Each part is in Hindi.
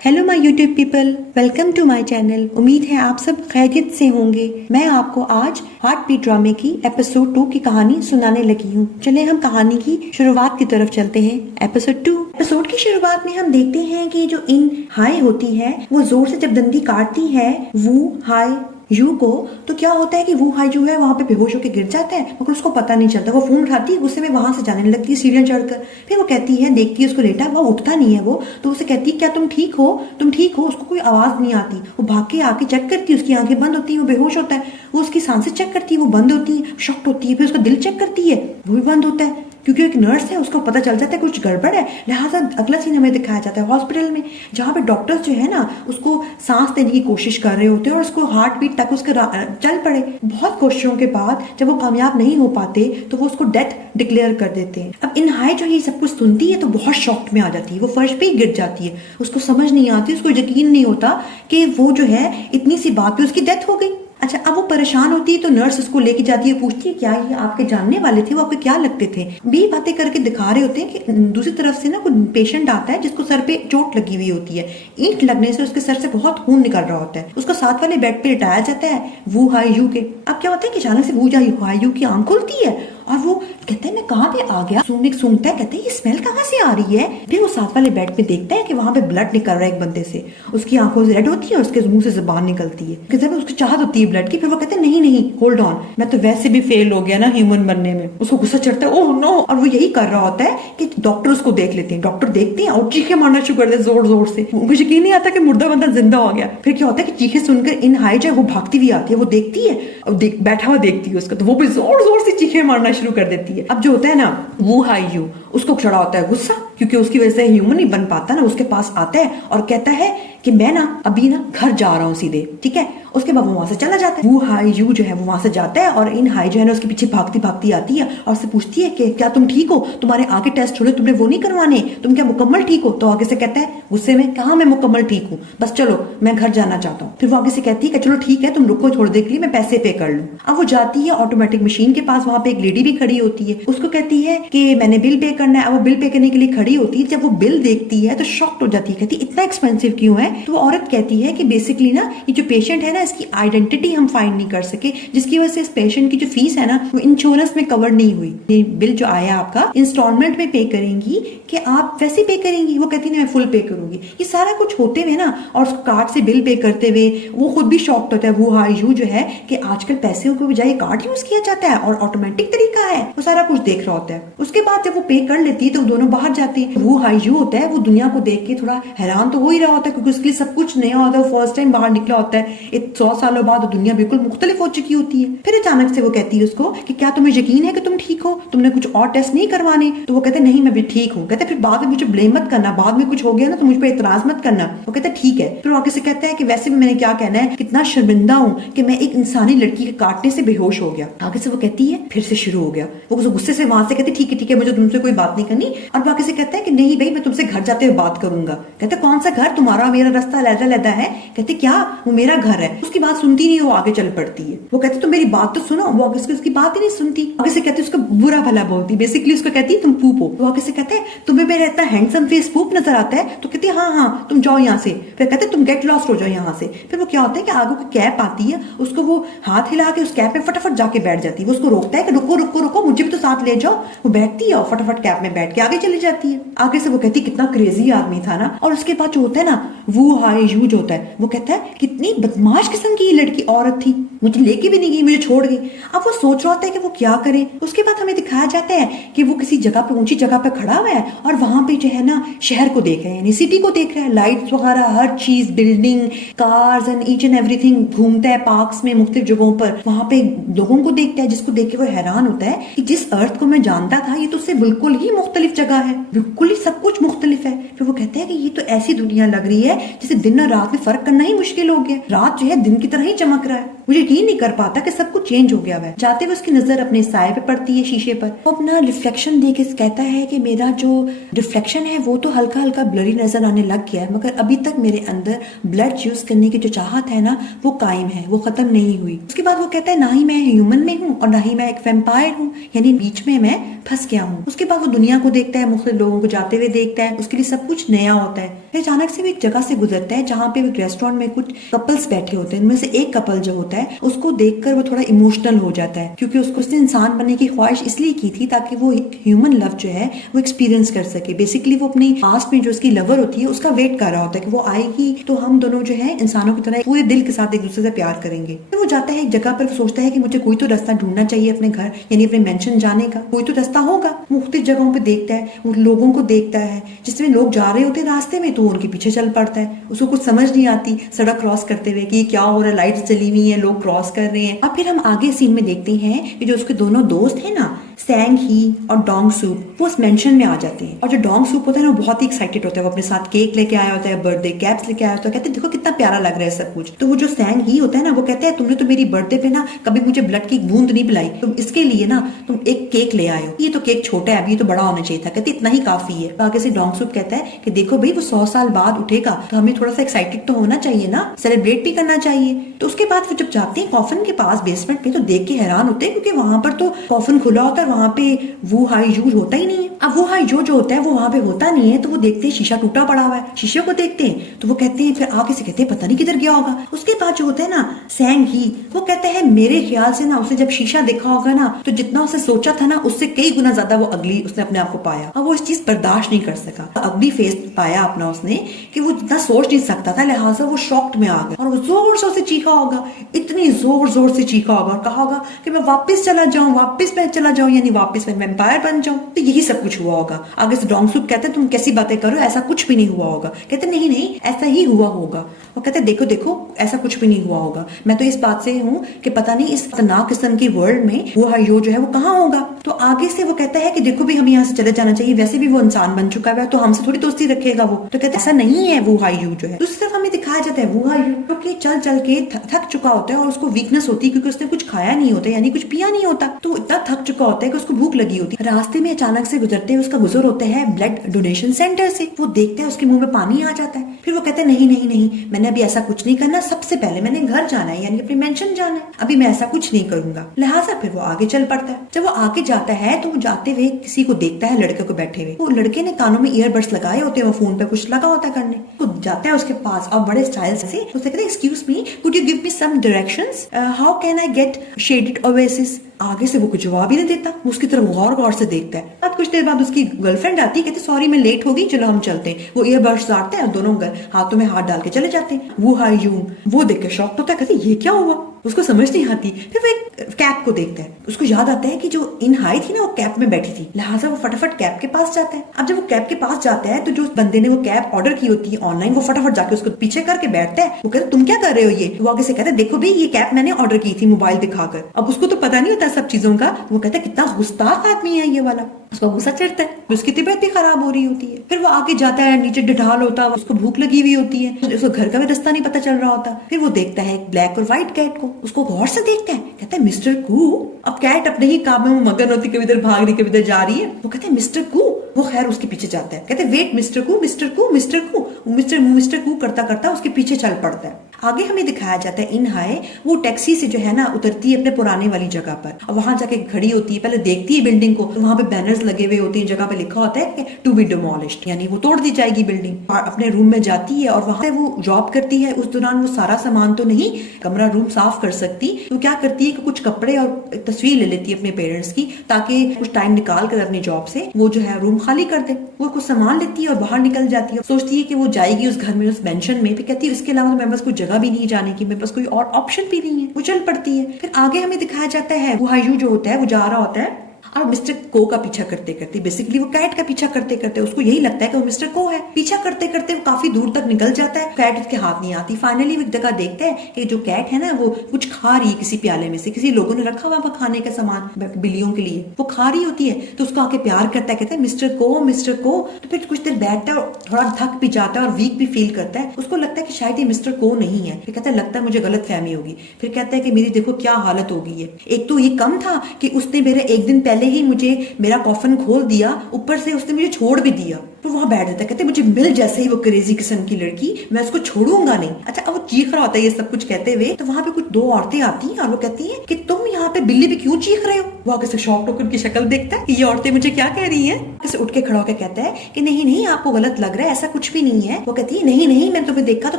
Hello my YouTube people, welcome to my channel. उम्मीद है आप सब खैरियत से होंगे। मैं आपको आज हार्ट बीट ड्रामे की एपिसोड 2 की कहानी सुनाने लगी हूँ। चले हम कहानी की शुरुआत की तरफ चलते हैं। एपिसोड 2। एपिसोड की शुरुआत में हम देखते हैं कि जो इन हाई होती है वो जोर से जब दंडी काटती है वू हाई यू को, तो क्या होता है कि वो हाई जो है वहां पे बेहोश होकर गिर जाता है, मगर उसको पता नहीं चलता। वो फोन उठाती है, गुस्से में वहां से जाने लगती है सीढ़ियां चढ़कर। फिर वो कहती है, देखती है उसको लेटा, वो उठता नहीं है वो, तो उसे कहती है क्या तुम ठीक हो, तुम ठीक हो। उसको कोई आवाज नहीं आती। वो भाग के आके चेक करती है, उसकी आंखें बंद होती है, वो बेहोश होता है। वो उसकी सांसें चेक करती है, वो बंद होती है, शॉक्ड होती है। फिर उसका दिल चेक करती है, वो भी बंद होता है, क्योंकि एक नर्स है, उसको पता चल जाता है कुछ गड़बड़ है। लिहाजा अगला सीन हमें दिखाया जाता है हॉस्पिटल में, जहाँ पे डॉक्टर्स जो है ना उसको सांस देने की कोशिश कर रहे होते हैं और उसको हार्ट बीट तक उसके चल पड़े। बहुत कोशिशों के बाद जब वो कामयाब नहीं हो पाते तो वो उसको डेथ डिक्लेयर कर देते हैं। अब इन हाई जो ये सब कुछ सुनती है तो बहुत शॉक्ड में आ जाती है, वो फर्श पे ही गिर जाती है। उसको समझ नहीं आती, उसको यकीन नहीं होता कि वो जो है इतनी सी बात पे उसकी डेथ हो गई। अच्छा, अब वो परेशान होती है तो नर्स उसको लेके जाती है, पूछती है क्या ये आपके जानने वाले थे, वो आपके क्या लगते थे। भी बातें करके दिखा रहे होते हैं कि दूसरी तरफ से ना कोई पेशेंट आता है जिसको सर पे चोट लगी हुई होती है। ईंट लगने से उसके सर से बहुत खून निकल रहा होता है। उसको साथ वाले बेड पे लिटाया जाता है वू हाई यू के। अब क्या होता है कि अचानक से वू हाई यू की आंख खुलती है और वो कहते हैं मैं कहाँ पे आ गया। सूंघता है, कहते हैं ये स्मेल कहाँ से आ रही है। फिर वो साथ वाले बेड पे देखता है कि वहां पे ब्लड निकल रहा है एक बंदे से। उसकी आंखों से रेड होती है और उसके मुंह से जुबान निकलती है। कहते हैं उसकी चाहत होती है ब्लड की। फिर वो कहते हैं नहीं होल्ड ऑन, मैं तो वैसे भी फेल हो गया ना ह्यूमन बनने में। उसको गुस्सा चढ़ता है, ओह नो। और वो यही कर रहा होता है कि डॉक्टर उसको देख लेते हैं। डॉक्टर देखते हैं और चीखें मारना शुरू कर देते जोर जोर से। उनको यकीन नहीं आता कि मुर्दा बंदा जिंदा हो गया। फिर क्या होता है कि चीखें सुनकर इन हाई जो है वो भागती हुई आती है। वो देखती है और बैठा हुआ देखती है उसको, तो वो भी जोर जोर से चीखें मारना शुरू कर देती है। अब जो होता है ना वो हाई यू, उसको चढ़ा होता है गुस्सा, क्योंकि उसकी वजह से ह्यूमन नहीं बन पाता ना। उसके पास आता है और कहता है कि मैं ना अभी ना घर जा रहा हूँ सीधे, ठीक है। उसके बाद वो वहां से चला जाता है। वो हाई यू जो है वो वहां से जाता है और इन हाई जो है ना उसके पीछे भागती भागती आती है और उससे पूछती है कि क्या तुम ठीक हो, तुम्हारे आगे टेस्ट छोड़े, तुमने वो नहीं करवाने, तुम क्या मुकम्मल ठीक हो। तो आगे से कहता है गुस्से में, कहा मैं मुकम्मल ठीक हूँ, बस चलो मैं घर जाना चाहता हूँ। फिर वो आगे से कहती है कि चलो ठीक है तुम रुको थोड़ी देर के लिए, मैं पैसे पे कर लूँ। अब वो जाती है ऑटोमेटिक मशीन के पास, वहां पे एक लेडी भी खड़ी होती है। उसको कहती है कि मैंने बिल पे करना है। अब वो बिल पे करने के लिए खड़ी होती है। जब वो बिल देखती है तो शॉक्ड हो जाती है, कहती है इतना एक्सपेंसिव क्यों है। तो वो औरत कहती है कि बेसिकली ना ये जो पेशेंट है ना इसकी आइडेंटिटी हम फाइंड नहीं कर सके, जिसकी वजह से इस पेशेंट की जो फीस है ना वो इंश्योरेंस में कवर नहीं हुई। ये बिल जो आया आपका इंस्टॉलमेंट में पे करेंगी कि आप वैसे पे करेंगी। वो कहती है मैं फुल पे करूंगी। ये सारा कुछ होते हुए ना और कार्ड से बिल पे करते हुए वो खुद भी शॉक्ड होता है वो हाई यू जो है कि आजकल पैसे के बजाय कार्ड यूज किया जाता है और ऑटोमेटिक तरीका है। वो सारा कुछ देख रहा होता है। उसके बाद जब वो पे कर लेती है तो दोनों बाहर जाते हैं। वो हाई यू होता है वो दुनिया को देख के थोड़ा हैरान तो हो ही रहा होता है, क्योंकि उसके लिए सब कुछ नया होता है। वो फर्स्ट टाइम बाहर निकला होता है। 100 सालों बाद दुनिया बिल्कुल मुख्तलिफ हो चुकी होती है। फिर अचानक से वो कहती है उसको कि क्या तुम्हें यकीन है कि तुम ठीक हो, तुमने कुछ और टेस्ट नहीं करवाने। तो वो कहते हैं नहीं मैं भी ठीक हूँ। कहते फिर बाद में मुझे ब्लेम मत करना, बाद में कुछ हो गया ना तो मुझ पर इतराज मत करना। वो कहता है ठीक है। फिर आगे से कहता है कि वैसे भी मैंने क्या कहना है, कितना शर्मिंदा हूँ कि मैं एक इंसानी लड़की के काटने से बेहोश हो गया। आगे से वो कहती है फिर से शुरू हो गया। वो गुस्से से वहां से कहती ठीक है मुझे तुमसे कोई बात नहीं करनी। और बाकी से कहता है कि नहीं भाई मैं तुमसे घर जाते हुए बात करूंगा। कहते कौन सा घर, तुम्हारा मेरा रास्ता अलग-अलग है। कहते क्या, वो मेरा घर है। उसकी बात सुनती नहीं, वो आगे चल पड़ती है। वो कहती तुम मेरी बात तो सुनो। वो आगे से उसकी बात ही नहीं सुनती। आगे से कहती उसको बुरा भला बोलती, बेसिकली उसको कहती तुम पूप हो। वो आगे से कहते हैं तुम्हें मेरा इतना हैंडसम फेस पूप नजर आता है। तो कहती है हाँ तुम जाओ यहाँ से। फिर कहते तुम गेट लॉस्ट हो जाओ यहाँ से। फिर वो क्या होता है कि आगे को कैप आती है, उसको वो हाथ हिला के उस कैप में फटाफट जाके बैठ जाती है। वो उसको रोकता है कि रुको रुको रुको मुझे भी तो साथ ले जाओ। वो बैठती है और फटाफट कैप में बैठ के आगे चली जाती है। आगे से वो कहती कितना क्रेजी आदमी था ना। और उसके बाद जो होता है ना वो हाई यू जो होता है वो कहता है कितनी बदमाश किस्म की ये लड़की औरत थी, मुझे लेके भी नहीं गई, मुझे छोड़ गई। अब वो सोच रहा होता है कि वो क्या करे। उसके बाद हमें दिखाया जाता है कि वो किसी जगह पे ऊंची जगह पे खड़ा हुआ है और वहां पे जो है ना शहर को देख रहे हैं, यानी सिटी को देख रहा है। लाइट्स वगैरह हर चीज, building, cars and each and everything घूमता है पार्क्स में मुख्तलिफ जगहों पर। वहां पे लोगों को देखता है जिसको देख के वो हैरान होता है कि जिस अर्थ को मैं जानता था ये तो उससे बिल्कुल ही मुख्तलिफ जगह है, बिल्कुल ही सब कुछ मुख्तलिफ है। फिर वो कहते हैं कि ये तो ऐसी दुनिया लग रही है जिसे दिन और रात में फर्क करना ही मुश्किल हो गया। रात जो है दिन की तरह ही चमक रहा है। मुझे यकीन नहीं कर पाता कि सब कुछ चेंज हो गया है। जाते हुए उसकी नजर अपने साए पे पड़ती है, शीशे पर। वो अपना रिफ्लेक्शन देख के कहता है कि मेरा जो रिफ्लेक्शन है वो तो हल्का हल्का ब्लरी नजर आने लग गया है, मगर अभी तक मेरे अंदर ब्लड यूज करने की जो चाहत है ना वो कायम है, वो खत्म नहीं हुई। उसके बाद वो कहता है ना ही मैं ह्यूमन में हूँ और ना ही मैं एक वैम्पायर हूँ, यानी बीच में मैं फंस गया हूँ। उसके बाद वो दुनिया को देखता है, मुख्तलिफ लोगों को जाते हुए देखता है, उसके लिए सब कुछ नया होता है। फिर अचानक से वो एक जगह से गुजरता है जहाँ पे एक रेस्टोरेंट में कुछ कपल्स बैठे होते हैं। उनमें से एक कपल जो होता है उसको देखकर वो थोड़ा इमोशनल हो जाता है, क्योंकि उसने इंसान बनने की ख्वाहिश इसलिए की थी ताकि वो ह्यूमन लव जो है वो एक्सपीरियंस कर सके। बेसिकली वो अपनी पास्ट में जो उसकी लवर होती है उसका वेट कर रहा होता है कि वो आएगी तो हम दोनों जो है इंसानों की तरह पूरे दिल के साथ एक दूसरे से प्यार करेंगे। तो वो जाता है एक जगह पर, सोचता है कि मुझे कोई तो रास्ता ढूंढना चाहिए अपने घर यानी अपने मेंशन जाने का, कोई तो रास्ता होगा। मुख्तलिफ जगहों पे देखता है, उन लोगों को देखता है जिसमें लोग जा रहे होते हैं रास्ते में तो उनके पीछे चल पड़ता है। उसको कुछ समझ नहीं आती सड़क क्रॉस करते हुए कि क्या हो रहा है, लाइट्स जली हुई है, लोग क्रॉस कर रहे हैं। अब फिर हम आगे सीन में देखते हैं कि जो उसके दोनों दोस्त हैं ना, सैंग ही और डोंग सूप, वो उस मेंशन में आ जाते हैं। और जो डोंग सूप होता है ना वो बहुत ही एक्साइटेड होता है, वो अपने साथ केक लेके आया होता है, बर्थडे कैप्स लेके आया होता है, कहते हैं देखो कितना प्यारा लग रहा है सब कुछ। तो वो जो सैंग ही होता है ना वो कहते हैं तुमने तो मेरी बर्थडे पे ना कभी मुझे ब्लड की बूंद नहीं पिलाई, तुम इसके लिए ना तुम एक केक ले आए हो, ये तो केक छोटा है, अभी तो बड़ा होना चाहिए था। कहते इतना ही काफी है। तो आगे से डोंग सूप कहता है कि देखो भाई वो 100 साल बाद उठेगा तो हमें थोड़ा सा एक्साइटेड तो होना चाहिए ना, सेलिब्रेट भी करना चाहिए। तो उसके बाद वो जब जाते हैं कॉफिन के पास बेसमेंट पे तो देख के हैरान होते हैं, क्योंकि वहां पर तो कॉफिन खुला होता है, वहां पे वो हाई जू होता ही नहीं है। अब वो हाई जो होता है वो वहां पे होता नहीं है, तो वो देखते हैं शीशा टूटा पड़ा हुआ है, शीशे को देखते हैं तो वो कहते हैं, फिर आगे से कहते हैं पता नहीं किधर गया होगा। उसके बाद जो होता है ना सैंग ही, वो कहते हैं मेरे ख्याल से ना उसने जब शीशा देखा होगा ना तो जितना उसे सोचा था ना उससे कई गुना ज्यादा वो अगली उसने अपने आप को पाया। अब वो इस चीज बर्दाश्त नहीं कर सका, अगली फेस पाया अपना उसने कि वो जितना सोच नहीं सकता था, लिहाजा वो शॉक्ड में आ गया और वो जोर जोर से चीखा होगा, इतनी जोर जोर से चीखा होगा और कहा होगा कि मैं वापस चला जाऊं, वापस मैं चला जाऊं, यानी वापस मैं वैम्पायर बन जाऊं। तो यही सब कुछ हुआ होगा। आगे से डोंग सूप कहते हैं तुम कैसी बातें करो, ऐसा कुछ भी नहीं हुआ होगा। कहते नहीं नहीं ऐसा ही हुआ होगा। वो कहते देखो देखो ऐसा कुछ भी नहीं हुआ होगा, मैं तो इस बात से हूँ कि पता नहीं इस खतरनाक किस्म की वर्ल्ड में वो हायो जो है वो कहाँ होगा। तो आगे से वो कहता है कि देखो भी हमें यहाँ से चले जाना चाहिए, वैसे भी वो इंसान बन चुका है तो हमसे थोड़ी दोस्ती रखेगा वो। तो कहते ऐसा नहीं है, वो हायो जो है दूसरी तरफ हमें दिखाया जाता है वो हायो जो कि चल चल के थक चुका होता है और उसको वीकनेस होती है क्योंकि उसने कुछ खाया नहीं होता यानी कुछ पिया नहीं होता, तो इतना थक चुका होता है कि उसको भूख लगी होती है। रास्ते में अचानक से गुजरते हुए उसका गुजर होता है ब्लड डोनेशन सेंटर से। वो देखता है उसके मुंह में पानी आ जाता है। फिर वो कहते हैं नहीं नहीं नहीं मैंने अभी ऐसा कुछ नहीं करना, सबसे पहले मैंने घर जाना है यानी अपने मेंशन जाना है, अभी मैं ऐसा कुछ नहीं करूंगा। लिहाजा फिर वो आगे चल पड़ता है। जब वो आगे जाता है तो वो जाते हुए किसी को देखता है, लड़के को बैठे हुए। वो लड़के ने कानों में ईयरबड्स लगाए होते हैं, वो फोन पे कुछ लगा होता है करने। वो जाता है उसके पास और बड़े स्टाइल से उससे कहते हैं excuse me could you give me some directions, how can I get shaded oasis. आगे से वो कुछ जवाब ही नहीं देता, वो उसकी तरफ गौर गौर से देखता है। अब कुछ देर बाद उसकी गर्लफ्रेंड आती है, कहती सॉरी मैं लेट हो गई, चलो हम चलते हैं। वो ईयरबड्स डालते हैं और दोनों हाथों में हाथ डाल के चले जाते हैं। वो हायून वो देख के शॉक होता है, कहते ये क्या हुआ, उसको समझ नहीं आती। फिर वो एक कैप को देखता है, उसको याद आता है कि जो इन हाई थी ना वो कैप में बैठी थी, लिहाजा वो फटाफट कैप के पास जाता है। अब जब वो कैप के पास जाता है तो जो बंदे ने वो कैप ऑर्डर की होती है ऑनलाइन, वो फटाफट जाके उसको पीछे करके बैठता है। वो कहता तुम क्या कर रहे हो ये। वो आगे से कहता है देखो भाई ये कैप मैंने ऑर्डर की थी मोबाइल दिखाकर। अब उसको तो पता नहीं होता सब चीजों का, वो कहता है कितना गुस्ताख आदमी है ये वाला। उसका गुस्सा चढ़ता है, उसकी तबीयत भी खराब हो रही होती है। फिर वो आगे जाता है, नीचे ढाल होता है, उसको भूख लगी हुई होती है, उसको घर का भी रास्ता नहीं पता चल रहा होता। फिर वो देखता है एक ब्लैक और व्हाइट कैट को, उसको गौर से देखता है, कहता है मिस्टर कू। अब कैट अपने ही काम में मगन होती, कभी इधर भाग रही कभी इधर जा रही है। वो कहते हैं मिस्टर कू। वो खैर उसके पीछे जाता है, कहते हैं वेट मिस्टर कू मिस्टर कू मिस्टर कू। मिस्टर कू करता करता उसके पीछे चल पड़ता है। आगे हमें दिखाया जाता है इन हाय वो टैक्सी से जो है ना उतरती है अपने पुराने वाली जगह पर और वहां जाके खड़ी होती है, पहले देखती है बिल्डिंग को, तो वहां पे बैनर्स लगे हुए होते हैं, जगह पे लिखा होता है टू बी डिमोलिश्ड यानी वो तोड़ दी जाएगी बिल्डिंग। और अपने रूम में जाती है और वहां से वो जॉब करती है। उस दौरान वो सारा सामान तो नहीं कमरा रूम साफ कर सकती, तो क्या करती है कि कुछ कपड़े और तस्वीर ले लेती है अपने पेरेंट्स की, ताकि कुछ टाइम निकाल कर अपनी जॉब से वो जो है रूम खाली कर दे। वो कुछ सामान लेती है और बाहर निकल जाती है, सोचती है कि वो जाएगी उस घर में उस मेंशन में, फिर कहती है इसके अलावा तो मेरे पास कोई जगह भी नहीं जाने की, मेरे पास कोई और ऑप्शन भी नहीं है। वो चल पड़ती है। फिर आगे हमें दिखाया जाता है वो हायू जो होता है वो जा रहा होता है और मिस्टर को का पीछा करते करते, बेसिकली वो कैट का पीछा करते करते, उसको यही लगता है कि वो मिस्टर को है। पीछा करते करते वो काफी दूर तक निकल जाता है, कैट उसके हाथ नहीं आती। फाइनली वो एक जगह देखता है कि जो कैट है ना वो कुछ खा रही है किसी प्याले में से, किसी लोगों ने रखा हुआ खाने का सामान बिल्लियों के लिए, वो खा रही होती है। तो उसको आके प्यार करता है, कहता है मिस्टर को, मिस्टर को। तो फिर कुछ देर बैठता है और थोड़ा थक भी जाता है और वीक भी फील करता है। उसको लगता है कि शायद ये मिस्टर को नहीं है। फिर कहता है लगता है मुझे गलत फहमी होगी। फिर कहता है कि मेरी देखो क्या हालत हो गई है, एक तो ये कम था कि उसने मेरे एक दिन पहले ही मुझे मेरा कॉफन खोल दिया, ऊपर से उसने मुझे छोड़ भी दिया। तो वहां बैठ जाता है, कहते मुझे मिल जैसे ही वो क्रेजी किस्म की लड़की, मैं उसको छोड़ूंगा नहीं। अच्छा, अब वो चीख रहा होता है ये सब कुछ कहते हुए, तो वहां पे कुछ दो औरतें आती हैं और वो कहती हैं कि तुम यहाँ पे बिल्ली पे क्यों चीख रहे हो। वो आगे से शॉक होकर उनकी शक्ल देखता है कि ये औरतें मुझे क्या कह रही हैं। कैसे उठ के खड़ा होकर कहता है कि नहीं नहीं आपको गलत लग रहा है, ऐसा कुछ भी नहीं है। वो कहती है नहीं नहीं मैंने तुम्हें देखा, तो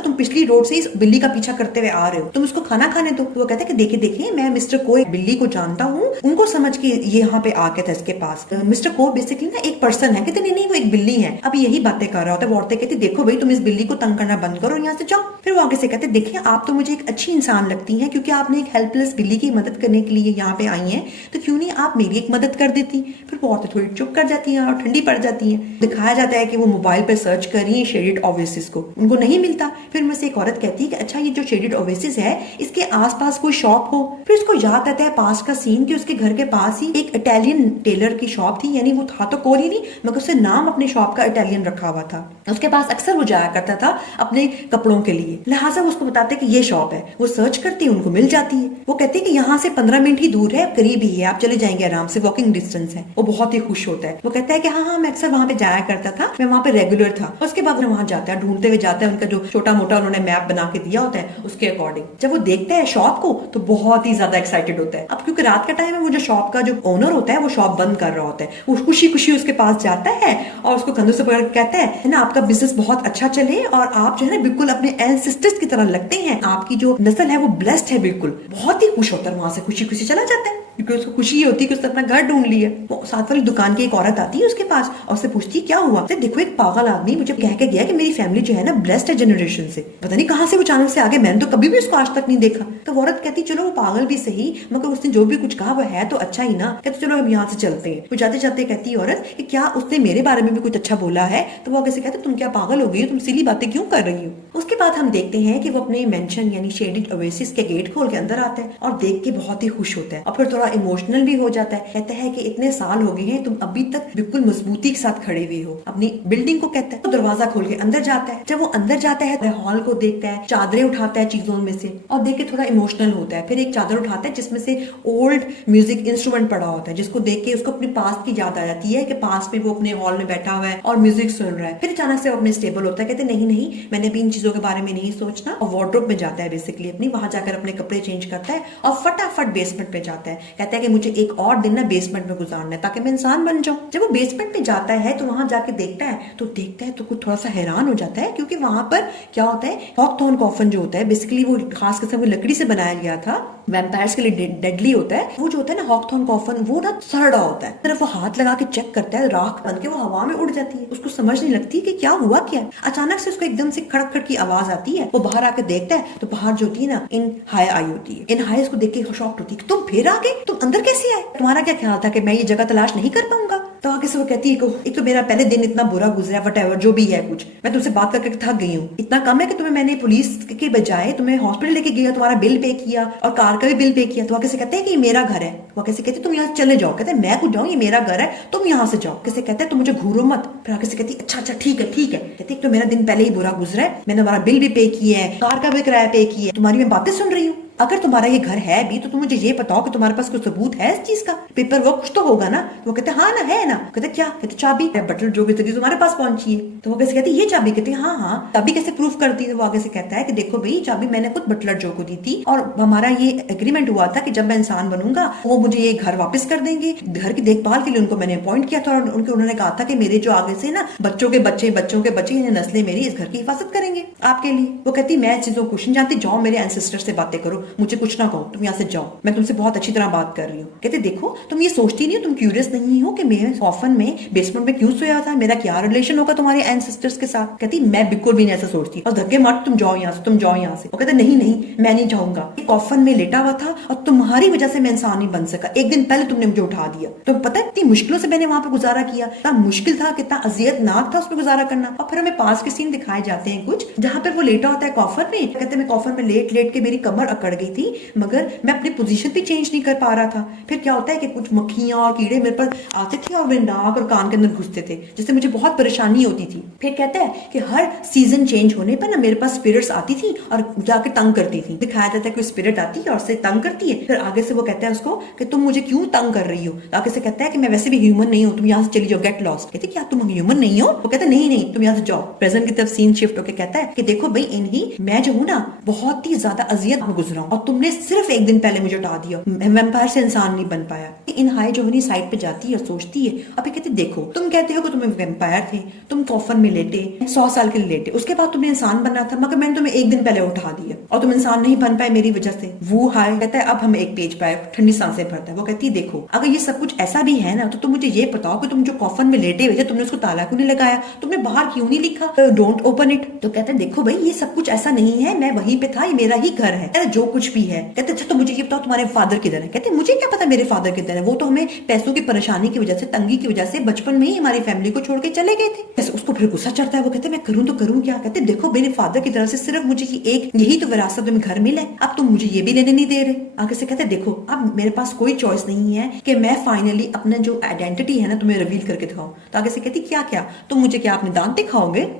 तुम पिछली रोड से इस बिल्ली का पीछा करते हुए आ रहे हो, तुम उसको खाना खाने दो। वो कहता है कि देखिए देखिए मैं मिस्टर को एक बिल्ली को जानता हूँ, उनको समझ के ये यहाँ पे आ गया था इसके पास। मिस्टर को बेसिकली ना एक पर्सन है। कहते नहीं नहीं वो एक बिल्ली है। अब यही बातें कर रहा होता है। वो औरतें कहती देखो भाई तुम इस बिल्ली को तंग करना बंद करो और यहाँ से जाओ। फिर वो आगे से कहते देखिए आप तो मुझे एक अच्छी इंसान लगती हैं, क्योंकि आपने एक हेल्पलेस बिल्ली की मदद करने के लिए यहाँ पे आई हैं, तो क्यों नहीं आप मेरी एक मदद कर देती। फिर वो औरतें थोड़ी चुप कर जाती हैं और ठंडी पड़ जाती हैं। दिखाया जाता है कि वो मोबाइल पर सर्च कर रही है शेडेड ओएसिस को, उनको नहीं मिलता। फिर मुझसे एक औरत कहती है कि अच्छा ये जो शेडेड ओएसिस है इसके आसपास कोई शॉप हो। फिर उसको याद आता है पास का सीन कि उसके घर के पास ही एक इटालियन टेलर की शॉप थी, यानी वो था तो कोरियन मगर उससे नाम अपने शॉप का इटालियन रखा हुआ था। उसके पास अक्सर वो जाया करता था अपने कपड़ों के लिए, लिहाजा उसको बताते कि ये शॉप है। वो सर्च करती है, उनको मिल जाती है। वो कहते हैं कि यहाँ से 15 मिनट ही दूर है, करीब ही है, आप चले जाएंगे आराम से, वॉकिंग डिस्टेंस है। वो बहुत ही खुश होता है। वो कहता है कि हाँ हाँ मैं अक्सर वहां पे जाया करता था, मैं वहां पे रेगुलर था। उसके बाद वहां जाता है, ढूंढते हुए जाता है, उनका जो छोटा मोटा उन्होंने मैप बना के दिया होता है उसके अकॉर्डिंग। जब वो देखता है शॉप को तो बहुत ही ज्यादा एक्साइटेड होता है। अब क्योंकि रात का टाइम है, वो जो शॉप का जो ओनर होता है वो शॉप बंद कर रहा होता है। वो खुशी खुशी उसके पास जाता है और उसको कंधों से पकड़ के कहता है ना आपका बिजनेस बहुत अच्छा चले और आप जो है ना बिल्कुल अपने एंसेस्टर्स की तरह लगते हैं, आपकी जो नस्ल है वो ब्लेस्ड है बिल्कुल। बहुत ही खुश होता है, वहां से खुशी खुशी चला जाता है क्योंकि उसको खुशी ये होती है कि उसने अपना घर ढूंढ लिया। वो साथ वाली दुकान की एक औरत आती है उसके पास और उससे पूछती है क्या हुआ। देखो एक पागल आदमी मुझे कह के गया कि मेरी फैमिली जो है ना ब्लेस्ड है जनरेशन से, पता नहीं कहां से वो चैनल से आगे, मैंने तो कभी भी उसको आज तक नहीं देखा। तो औरत कहती चलो वो पागल भी सही मगर उसने जो भी कुछ कहा वो है तो अच्छा ही ना। कहते चलो हम यहाँ से चलते हैं। वो जाते जाते कहती है औरत कि क्या उसने मेरे बारे में भी कुछ अच्छा बोला है। तो वो कैसे कहते तुम क्या पागल हो गई हो, तुम सिली बातें क्यों कर रही हो। उसके बाद हम देखते हैं कि वो अपने मेंशन यानी शेडेड ओएसिस के गेट खोल के अंदर आता है और देख के बहुत ही खुश होता है और फिर थोड़ा इमोशनल भी हो जाता है। कहता है कि इतने साल हो गए हैं तुम अभी तक बिल्कुल मजबूती के साथ खड़े हुए हो अपनी बिल्डिंग को। कहता है तो दरवाजा खोल के अंदर जाता है। जब वो अंदर जाता है हॉल को देखता है, चादरें उठाता है चीजों में से और देख के थोड़ा इमोशनल होता है। फिर एक चादर उठाता है जिसमें से ओल्ड म्यूजिक इंस्ट्रूमेंट पड़ा होता है, जिसको देख के उसको अपने पास्ट की याद आ जाती है कि पास्ट में वो अपने हॉल में बैठा हुआ है और म्यूजिक सुन रहा है। फिर अचानक से वो अपने स्टेबल होता है। कहते नहीं नहीं मैंने भी इन चीजों के बारे में नहीं सोचना और वार्डरोब में जाता है बेसिकली अपनी, वहां जाकर अपने कपड़े चेंज करता है और फटाफट बेसमेंट पे जाता है। कहता है कि मुझे एक और दिन ना बेसमेंट में गुजारना है ताकि मैं इंसान बन जाऊं। जब वो बेसमेंट में जाता है तो वहां जाके देखता है तो कुछ थोड़ा सा हैरान हो जाता है क्योंकि वहां पर क्या होता है हॉकथॉर्न कॉफन जो होता है बेसिकली वो खास किस्म की लकड़ी से बनाया गया था, वैम्पायर्स के लिए डेडली होता है। वो जो होता है ना हॉकथॉर्न कॉफन वो ना सड़ा होता है। तरफ वो हाथ लगा के चेक करता है, राख बन के वो हवा में उड़ जाती है। उसको समझ नहीं लगती कि क्या हुआ क्या। अचानक से उसको एकदम से खड़क खड़ की आवाज आती है। वो बाहर आके देखता है तो बाहर जो होती है ना इन हाई आई होती है। इन हाई उसको देख के शॉक्ड होती है, तुम फिर आ गए, तुम अंदर कैसे आए, तुम्हारा क्या ख्याल था कि मैं ये जगह तलाश नहीं कर पाऊंगा। तो आगे से वो कहती है एक तो मेरा पहले दिन इतना बुरा गुजरा, वटएवर जो भी है कुछ, मैं तुमसे बात करके थक गई हूँ। इतना कम है कि तुम्हें मैंने पुलिस के बजाय तुम्हें हॉस्पिटल लेके गया, तुम्हारा बिल पे किया और कार का भी बिल पे किया। तो आगे से कहते हैं कि ये मेरा घर है। वो कैसे कहते तुम यहाँ चले जाओ। कहते मैं कुछ जाऊँ, ये मेरा घर है, तुम यहाँ से जाओ। कैसे कहते हैं तुम मुझे घूरो मत। फिर आगे से कहती अच्छा अच्छा ठीक है ठीक है। कहते एक तो मेरा दिन पहले ही बुरा गुजरा है, मैंने तुम्हारा बिल भी पे किया है, कार का भी किराया पे किया है, तुम्हारी मैं बातें सुन रही हूँ। अगर तुम्हारा ये घर है भी तो तुम मुझे ये बताओ कि तुम्हारे पास कुछ सबूत है इस चीज का, पेपर वर्क कुछ तो होगा ना। तो वो कहते हाँ ना है ना। कहते क्या। कहते चाबी बटलर जो भी तुम्हारे पास पहुंची है। तो वो कैसे कहती ये चाबी। कहती हाँ हाँ चाबी कैसे प्रूफ करती है। वो आगे से कहता है कि देखो भाई चाबी मैंने खुद बटलर जो को दी थी और हमारा ये एग्रीमेंट हुआ था कि जब मैं इंसान बनूंगा वो मुझे ये घर वापस कर देंगे। घर की देखभाल के लिए उनको मैंने अपॉइंट किया था और उन्होंने कहा था कि मेरे जो आगे से ना बच्चों के बच्चे नस्लें मेरी इस घर की हिफाजत करेंगे आपके लिए। वो कहती मैं चीजों कुछ नहीं जानती, जाओ मेरे एंसेस्टर से बातें करो। मुझे कुछ ना कहो, तुम यहाँ से जाओ, मैं तुमसे बहुत अच्छी तरह बात कर रही हूँ। कहते देखो तुम ये सोचती नहीं हो, तुम क्यूरियस नहीं हो कि मैं कॉफन में बेसमेंट में क्यों सोया था, मेरा क्या रिलेशन होगा तुम्हारे एंसेस्टर्स के साथ। कहती मैं बिल्कुल भी नहीं ऐसा सोचती, और धक्के मार तुम जाओ यहाँ से, तुम जाओ यहाँ से। वो कहते नहीं नहीं मैं नहीं जाऊंगा, कॉफन में लेटा हुआ था और तुम्हारी वजह से मैं इंसान नहीं बन सका। एक दिन पहले तुमने मुझे उठा दिया, तो पता है कितनी मुश्किलों से मैंने वहां पे गुजारा किया, कितना मुश्किल था, कितना अजियतनाक था उसमें गुजारा करना। और फिर हमें पास के सीन दिखाए जाते हैं कुछ जहां पर वो लेटा होता है कॉफन में। कहते मैं कॉफन में लेट लेट के मेरी कमर अकड़ गई थी, मगर मैं अपनी पोजीशन भी चेंज नहीं कर पा रहा था। फिर क्या होता है कि कुछ मक्खियां और कीड़े मेरे पर आते थे और मेरे नाक और कान के अंदर घुसते थे, जिससे मुझे बहुत परेशानी होती थी। फिर कहता है कि हर सीजन चेंज होने पर ना मेरे पास स्पिरिट्स आती थी और जाके तंग करती थी। दिखाया जाता है कि स्पिरिट आती है और से तंग करती है। फिर आगे से वो कहता है उसको कि तुम मुझे क्यों तंग कर रही हो। आगे से कहता है कि मैं वैसे भी ह्यूमन नहीं हूँ, तुम यहाँ से चली जाओ, गेट लॉस्ट। कहते क्या तुम ह्यूमन नहीं हो? वो कहते नहीं नहीं तुम यहाँ से जाओ। प्रेजेंट की तरफ सीन शिफ्ट होकर कहता है कि देखो भाई इन्हीं मैं जो हूँ ना बहुत ही ज्यादा अजियत में गुजरा हूँ और तुमने सिर्फ एक दिन पहले मुझे उठा दिया, वेम्पायर से इंसान नहीं बन पाया। इन हाई जो साइड पे जाती है और सोचती है। अब कहते देखो तुम कहते हो कि तुम वेम्पायर थे, तुम कॉफन में लेटे 100 साल के लिए लेटे, उसके बाद तुमने इंसान बनना था, मगर मैंने तुम्हें एक दिन पहले उठा दिया और तुम इंसान नहीं बन पाए मेरी वजह से। वो हाय कहता है अब हम एक पेज पाए, ठंडी सांसें भरता है। वो कहती है देखो अगर ये सब कुछ ऐसा भी है ना तो तुम मुझे ये बताओ कि तुम जो कॉफन में लेटे हुए थे तुमने उसको ताला क्यों नहीं लगाया, तुमने बाहर क्यों नहीं लिखा डोंट ओपन इट। तो कहते हैं देखो भाई ये सब कुछ ऐसा नहीं है, मैं वहीं पे था, ये मेरा ही घर है, जो कुछ भी है। कहते अच्छा तो मुझे ये बताओ तुम्हारे फादर किधर है। कहते मुझे क्या पता मेरे फादर किधर है, वो तो हमें पैसों की परेशानी की वजह से, तंगी की वजह से बचपन में ही हमारी फैमिली को छोड़ के चले गए थे। उसको फिर गुस्सा चढ़ता है। वो कहते मैं करूँ तो करूँ क्या। कहते देखो मेरे फादर की तरफ से सिर्फ मुझे एक यही तो विरासत में घर मिला है, अब तुम मुझे ये भी लेने नहीं दे रहे। आगे से कहते देखो अब मेरे पास कोई चॉइस नहीं है कि मैं फाइनली अपना जो आइडेंटिटी है ना तुम्हें रिवील करके दिखाऊं। तो आगे से कहती क्या क्या तुम मुझे क्या अपने दांत दिखाओगे।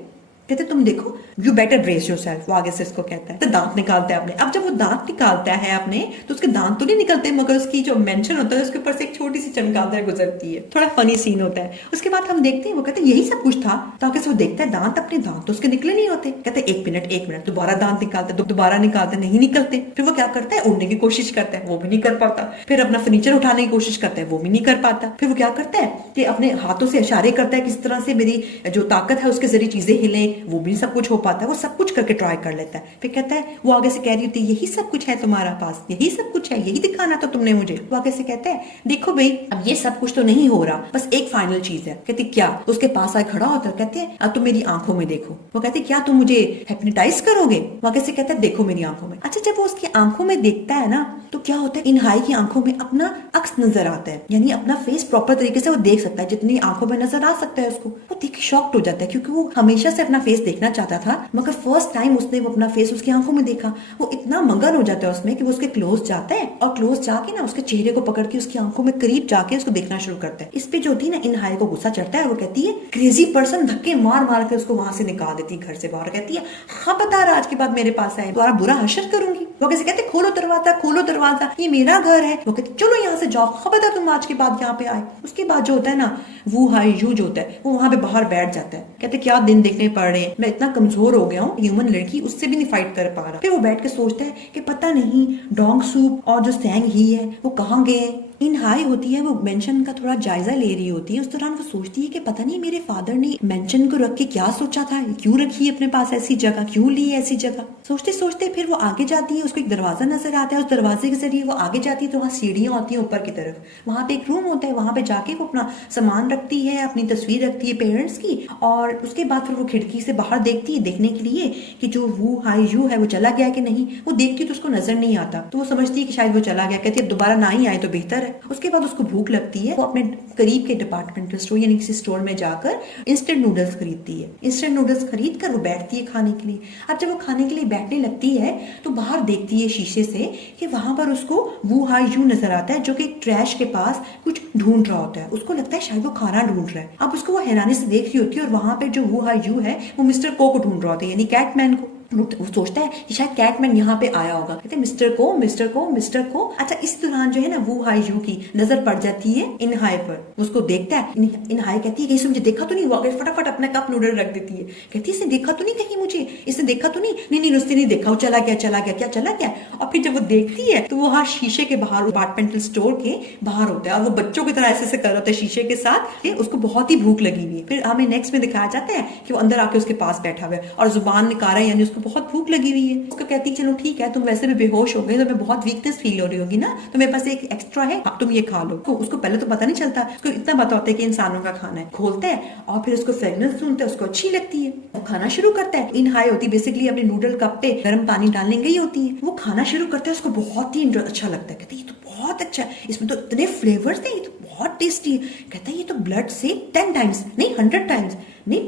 कहते तुम देखो यू बेटर ब्रेस योरसेल्फ। वो आगे से इसको कहता है तो दांत निकालता है अपने। अब जब वो दांत निकालता है अपने तो उसके दांत तो नहीं निकलते, मगर उसकी जो मेंशन होता है उसके ऊपर से एक छोटी सी चमगादड़ गुजरती है, थोड़ा फनी सीन होता है। उसके बाद हम देखते हैं वो कहते हैं यही सब कुछ था। तो आगे से वो देखता है दांत, अपने दांत तो उसके निकले नहीं होते। कहते एक मिनट दोबारा दांत निकालते, दोबारा निकालते, नहीं निकलते। फिर वो क्या करता है उड़ने की कोशिश करता है, वो भी नहीं कर पाता। फिर अपना फर्नीचर उठाने की कोशिश करता है, वो भी नहीं कर पाता। फिर वो क्या करता है कि अपने हाथों से इशारे करता है किस तरह से मेरी जो ताकत है उसके जरिए चीजें हिले, वो भी सब कुछ हो पाता है। वो सब कुछ करके ट्राई कर लेता है। फिर कहता है वो आगे से कह रही होती है यही सब कुछ है तुम्हारा पास, यही सब कुछ है, यही दिखाना था तुमने मुझे। वो आगे से कहता है देखो भाई अब ये सब कुछ तो नहीं हो रहा, बस एक फाइनल चीज है। कहती क्या। उसके पास आए खड़ा होता है। कहते हैं अब तुम मेरी आंखों में देखो। वो कहते क्या तुम मुझे हिप्नोटाइज करोगे। वो आगे से कहता है देखो मेरी आंखों में। अच्छा जब वो उसकी आंखों में देखता है ना तो क्या होता है इन हाई की आंखों में अपना अक्स नजर आता है, यानी अपना फेस प्रॉपर तरीके से वो देख सकता है, जितनी आंखों में नजर आ सकता है उसको। वो देख शॉक्ड हो जाता है क्योंकि वो हमेशा से अपना फेस देखना चाहता था, मगर फर्स्ट टाइम उसने वो अपना फेस उसकी आंखों में देखा। वो इतना मगन हो जाता है उसमें कि वो उसके क्लोज जाता है और क्लोज जाके ना उसके चेहरे को पकड़ के उसकी आंखों में करीब जाके उसको देखना शुरू करता है। इस पे जो होती है ना इन हाई को गुस्सा चढ़ता है। वो कहती है क्रेजी पर्सन, धक्के मार मार के उसको वहां से निकाल देती है घर से बाहर। कहती है खबरदार आज के बाद मेरे पास आए तुम्हारा बुरा हशर करूंगी। वो कैसे कहते खोलो दरवाजा, खोलो दरवाजा, ये मेरा घर है। वो कहते चलो यहाँ से जाओ, खबरदार तुम आज के बाद यहाँ पे आए। उसके बाद जो होता है ना वो हाई यू जो होता है वो वहां पे बाहर बैठ जाता है। कहते क्या दिन देखने पड़ रहे हैं, मैं इतना कमजोर हो गया हूँ, ह्यूमन लड़की उससे भी नहीं फाइट कर पा रहा। फिर वो बैठ के सोचता है कि पता नहीं डोंग सूप और जो सैंग ही है वो कहाँ गए। इन हाई होती है वो मेंशन का थोड़ा जायजा ले रही होती है। उस दौरान वो सोचती है कि पता नहीं मेरे फादर ने मेंशन को रख के क्या सोचा था, क्यों रखी अपने पास ऐसी जगह, क्यों ली ऐसी जगह। सोचते सोचते फिर वो आगे जाती है, उसको एक दरवाजा नजर आता है। उस दरवाजे के जरिए वो आगे जाती है तो वहाँ सीढ़ियां होती है ऊपर की तरफ, वहां पे एक रूम होता है। वहां पे जाके वो अपना सामान रखती है, अपनी तस्वीर रखती है पेरेंट्स की, और उसके बाद फिर वो खिड़की से बाहर देखती है देखने के लिए कि जो वो हाई यू है वो चला गया कि नहीं। वो देखती तो उसको नजर नहीं आता, तो वो समझती है कि शायद वो चला गया। कहती है दोबारा ना ही आए तो बेहतर है। उसके बाद उसको भूख लगती है, वो अपने करीब के डिपार्टमेंटल स्टोर यानी किसी स्टोर में जाकर इंस्टेंट नूडल्स खरीदती है। इंस्टेंट नूडल्स खरीद कर वो बैठती है खाने के लिए। अब जब वो खाने के लिए बैठने लगती है तो बाहर देखती है शीशे से कि वहां पर उसको वो हाई यू नजर आता है जो कि ट्रैश के पास कुछ ढूंढ रहा होता है। उसको लगता है शायद वो खाना ढूंढ रहा है। अब उसको वो हैरानी से देख रही होती है और वहां पे जो वो हाई यू है वो मिस्टर को ढूंढ रहा होता है, यानी कैटमैन को। वो सोचता है कि शायद कैटमैन यहाँ पे आया होगा। कहते हैं मिस्टर को मिस्टर को मिस्टर को। अच्छा इस दौरान जो है ना वो हाई यू की नजर पड़ जाती है इन हाई पर। उसको देखता है, इन हाई कहती है कि इसने मुझे देखा तो नहीं। वो अगर फटाफट अपना कप नूडल रख देती है। कहती है इसने देखा तो नहीं कहीं मुझे, इसने देखा तो नहीं। नहीं उसने नहीं देखा, वो चला गया क्या चला गया। और फिर जब वो देखती है तो वो वहाँ शीशे के बाहर डिपार्टमेंटल स्टोर के बाहर होता है और वो बच्चों की तरह ऐसे कर रहा होता है शीशे के साथ। उसको बहुत ही भूख लगी हुई है। फिर हमें नेक्स्ट में दिखाया जाता है कि वो अंदर आके उसके पास बैठा हुआ है और जुबान निकाल रहा है, यानी उसको बहुत भूख लगी हुई है। उसको कहती है चलो ठीक है, तुम वैसे भी बेहोश हो गई, तुम्हें बहुत वीकनेस फील हो रही होगी ना, तो मेरे पास एक एक्स्ट्रा है, अब तुम ये खा लो। तो उसको पहले तो पता नहीं चलता, उसको इतना पता होता है कि इंसानों का खाना है। खोलता है और फिर उसको फ्रेगनेंस सुनता है, उसको अच्छी लगती है, वो खाना शुरू करता है। इन हाई होती बेसिकली अपने नूडल कप पे गर्म पानी डालने गई होती है, वो खाना शुरू करता है, उसको बहुत ही अच्छा लगता है। कहते ये तो बहुत अच्छा है, इसमें तो इतने फ्लेवर्स थे, ये तो बहुत टेस्टी है। कहता है ये तो ब्लड से 10 टाइम्स नहीं 100 टाइम्स नहीं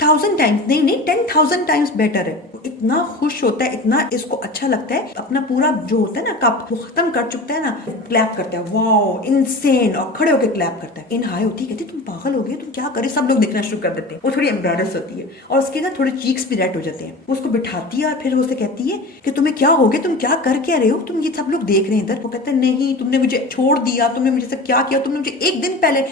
1000 टाइम्स नहीं 10,000 टाइम्स बेटर है। इतना खुश होता है, इतना इसको अच्छा लगता है, अपना पूरा जो होता है ना कप वो खत्म कर चुकता है ना, क्लैप करता है, वाओ इनसेन, और खड़े होकर क्लैप करता है। इन हाई होती है, कहती तुम पागल हो गए, तुम क्या करे, सब लोग देखना शुरू कर देते हैं। वो थोड़ी एम्बैरेस होती है और उसके ना थोड़े चीक्स भी रेड हो जाते हैं। वो उसको बिठाती है और फिर उसे कहती है कि तुम्हें क्या हो गया, तुम क्या कर क्या रहे हो, तुम ये सब लोग देख रहे हैं इधर। वो कहता है नहीं, तुमने मुझे छोड़ दिया, तुमने मुझे से क्या किया, तुमने मुझे एक दिन पहले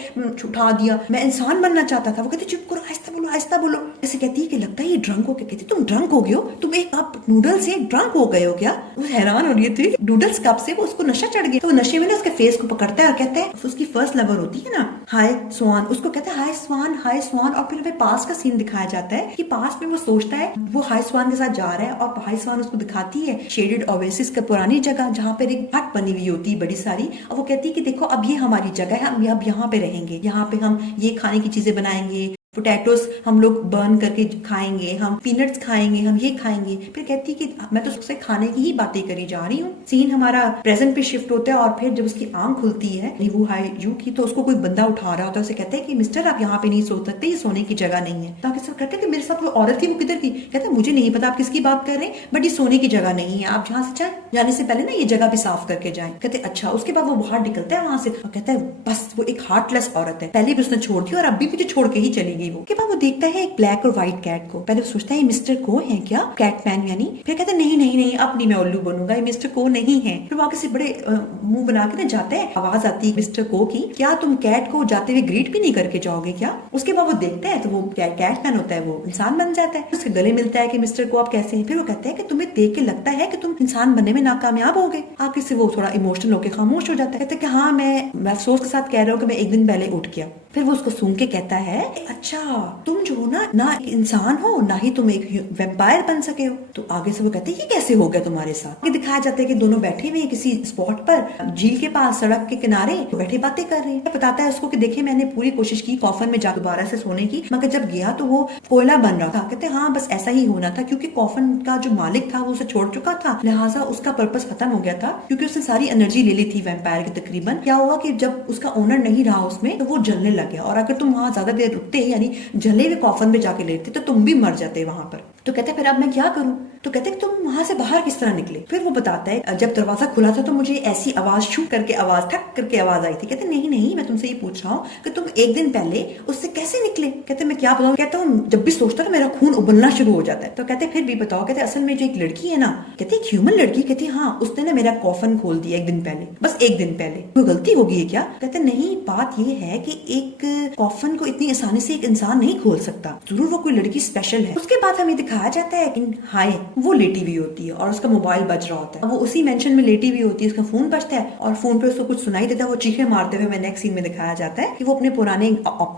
उठा दिया, मैं इंसान बनना चाहता था। वो कहती चुप करो, आहिस्ता बोलो आहिस्ता बोलो। ऐसे कहती है कि लगता है ये ड्रंक हो गया। कहती तुम ड्रंक हो गए हो, तुम एक कप नूडल से ड्रंक हो गए हो क्या। वो हैरान हो रही थी, नूडल्स कप से वो उसको नशा चढ़ गया। तो वो नशे में ना उसके फेस को पकड़ता है और कहता है, उसकी फर्स्ट लवर होती है ना हाय स्वान, उसको कहता है हाय स्वान हाय स्वान। और फिर हमें पास का सीन दिखाया जाता है कि पास में वो सोचता है वो हाय स्वान के साथ जा रहा है और हाय स्वान उसको दिखाती है शेडेड ओवेसिस का पुरानी जगह जहाँ पर एक हट बनी हुई होती है बड़ी सारी, और वो कहती है कि देखो अब ये हमारी जगह है, हम अब यहाँ पे रहेंगे, यहाँ पे हम ये खाने की चीजें बनाएंगे, पोटैटोस हम लोग बर्न करके खाएंगे, हम पीनट्स खाएंगे, हम ये खाएंगे। फिर कहती है कि मैं तो सबसे खाने की ही बातें करी जा रही हूँ। सीन हमारा प्रेजेंट पे शिफ्ट होता है और फिर जब उसकी आंख खुलती है नीवू हाई यू की, तो उसको कोई बंदा उठा रहा होता है। उसे कहते हैं कि मिस्टर आप यहाँ पे नहीं सो सकते, ये सोने की जगह नहीं है। तो आगे कहते हैं कि मेरे साथ वो औरत थी, वो किधर थी। कहते हैं मुझे नहीं पता आप किसकी बात कर रहे हैं, बट ये सोने की जगह नहीं है, आप जहाँ से जाए जाने से पहले ना ये जगह भी साफ करके जाए। कहते अच्छा। उसके बाद वो बाहर निकलता है वहां से और कहता है बस वो एक हार्टलेस औरत है, पहले भी उसने छोड़ दी और अब भी मुझे छोड़ के ही चली गई। वो के बाद वो देखता है एक ब्लैक और व्हाइट कैट को। पहले सोचता है मिस्टर को है क्या, कैटमैन यानी। फिर कहता है नहीं नहीं नहीं, अब नहीं मैं उल्लू बनूंगा, ये मिस्टर को नहीं है। फिर वहां से बड़े मुंह बना के ना जाता है, आवाज आती है मिस्टर को की क्या तुम कैट को जाते हुए ग्रीट भी नहीं करके जाओगे क्या। उसके बाद वो देखता है तो वो कैटमैन होता है, वो इंसान बन जाता है। उसके गले मिलता है कि मिस्टर को आप कैसे हैं। फिर वो कहता है कि तुम्हें देख के लगता है कि तुम इंसान बनने में नाकामयाब हो गए। आगे से वो थोड़ा इमोशनल होकर खामोश हो जाता है। कहता है कि हाँ मैं अफसोस के साथ कह रहा हूँ कि मैं एक दिन पहले उठ गया। फिर वो उसको सूंघ के कहता है अच्छा तुम जो हो ना एक इंसान हो ना ही तुम एक वैम्पायर बन सके हो। तो आगे से वो कहते हैं ये कैसे हो गया तुम्हारे साथ। ये दिखाया जाता है कि दोनों बैठे हुए किसी स्पॉट पर झील के पास सड़क के किनारे बैठे बातें कर रहे हैं। बताता है उसको कि देखिए मैंने पूरी कोशिश की कॉफन में जा दोबारा से सोने की, मगर जब गया तो वो कोयला बन रहा था। कहते हाँ बस ऐसा ही होना था, क्योंकि कॉफन का जो मालिक था वो उसे छोड़ चुका था, लिहाजा उसका पर्पस खत्म हो गया था, क्योंकि उसने सारी एनर्जी ले ली थी वैम्पायर की। तकरीबन क्या हुआ कि जब उसका ओनर नहीं रहा उसमें तो वो जलने लग गया, और अगर तुम वहां ज्यादा देर रुकते यानी जले हुए कॉफन में जाके लेटते तो तुम भी मर जाते वहां पर। तो कहते फिर अब मैं क्या करूं। तो कहते तुम वहां से बाहर किस तरह निकले। फिर वो बताता है जब दरवाजा खुला था तो मुझे ऐसी आवाज छू करके आवाज ठक करके आवाज आई थी। कहते नहीं नहीं मैं तुमसे ये पूछ रहा हूँ कि तुम एक दिन पहले उससे कैसे निकले। कहते मैं क्या बताऊँ। कहता हूँ जब भी सोचता है मेरा खून उबलना शुरू हो जाता है। तो कहते फिर भी बताओ। कहते असल में जो एक लड़की है ना, कहते एक ह्यूमन लड़की। कहती हाँ उसने ना मेरा कॉफन खोल दिया एक दिन पहले, बस एक दिन पहले। वो गलती हो गई है क्या। कहते नहीं बात ये है कि एक कॉफन को इतनी आसानी से एक इंसान नहीं खोल सकता, जरूर वो कोई लड़की स्पेशल है। उसके बाद हमें दिखाया जाता है कि हाय वो लेटी हुई होती है और उसका मोबाइल बज रहा होता है। वो उसी मेंशन में लेटी हुई होती है, उसका फोन बजता है और फोन पे उसको कुछ सुनाई देता है। वो चीखें मारते हुए हमें नेक्स्ट सीन में दिखाया जाता है कि वो अपने पुराने